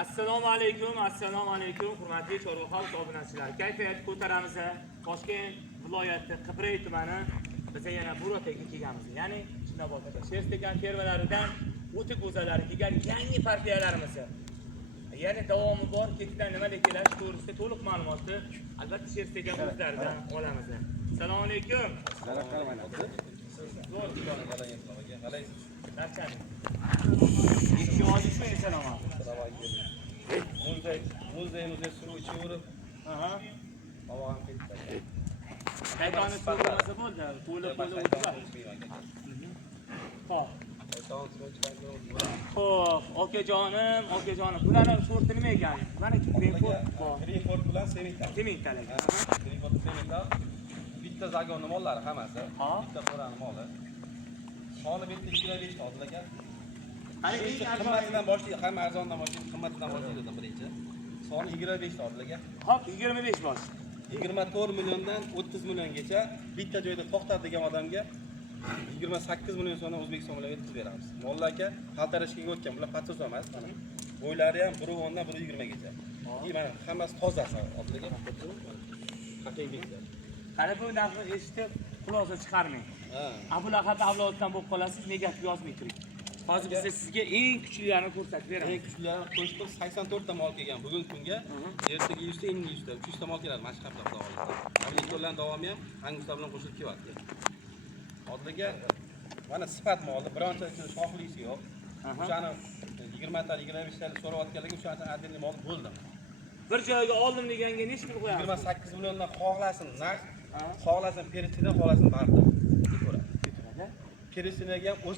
Assalomu alaykum, hurmatli Chorva House obunachilar. Kayfiyat ko'taramiz. Toshkent viloyati Qibray tumani biz yana Burotaga kelganmiz. Ya'ni Chinobodda Sherstekan fermalaridan o'ta go'zallari kelgan yangi partiyalarimiz. Ya'ni davomi bor, ketidan nimaga kelish to'g'risida to'liq ma'lumotni albatta Sherstekan o'zlaridan olamiz. Assalomu alaykum. İki ağacı şu insan ama. Muzey suv ichaverib, havo ham ketdi. Shaytonni so'rmasa bo'ldi. To'lib o'tsa. Xo'p. Xo'p, okajonim. Bularning sorti nima ekan? Mana Greenford bor. Greenford bilan Semintal. Semintal ekan. Greenford Semintal. Bitta zagonni mollari hammasi. Bitta qo'rani moli. Soni bitta 25 ta hozir ekan. Qimmatidan boshlaydi, hamma arzondan boshlaydi, qimmatidan boshlaydi birinchi. Soni 25 ta hozir ekan. Hop, 25 bosh. 24 milliondan 30 milliongacha bitta joyda to'xtatadigan odamga 28 million so'mdan O'zbekiston bilan yetkazib beramiz. Molla aka xaltarashkaga o'tgan, bular patos emas, mana. Bo'ylari ham 1.10 dan 1.20 gacha. Mana hammasi toza hozirga. Haqiqiydir. Qani bu narxni eshitib, xulosa chiqarmang. Abulahab avloddan bo'lib qolasiz, negativ yozmay turing. Hozir biz sizga eng kuchlilarini ko'rsatib beramiz. Eng kuchlilarini qo'shib 84 ta mol kelgan bugungi kunga. Ertaga 100 ta, endi 100 ta, 300 ta mol keladi mashqablar davomida. Abliklarning davomi ham hanguslar bilan qo'shilib kelyapti. Hozirga mana sifat molni bironta shoxlisi yo'q. O'shani 20 ta, 25 ta so'rayotganlarga o'shancha adilli mol bo'ldi. Bir joyga oldim deganga necha pul qo'yamiz? 28 milliondan xohlasin narx, xohlasin perisidan, xohlasin barda. Ko'radi. Perisinaga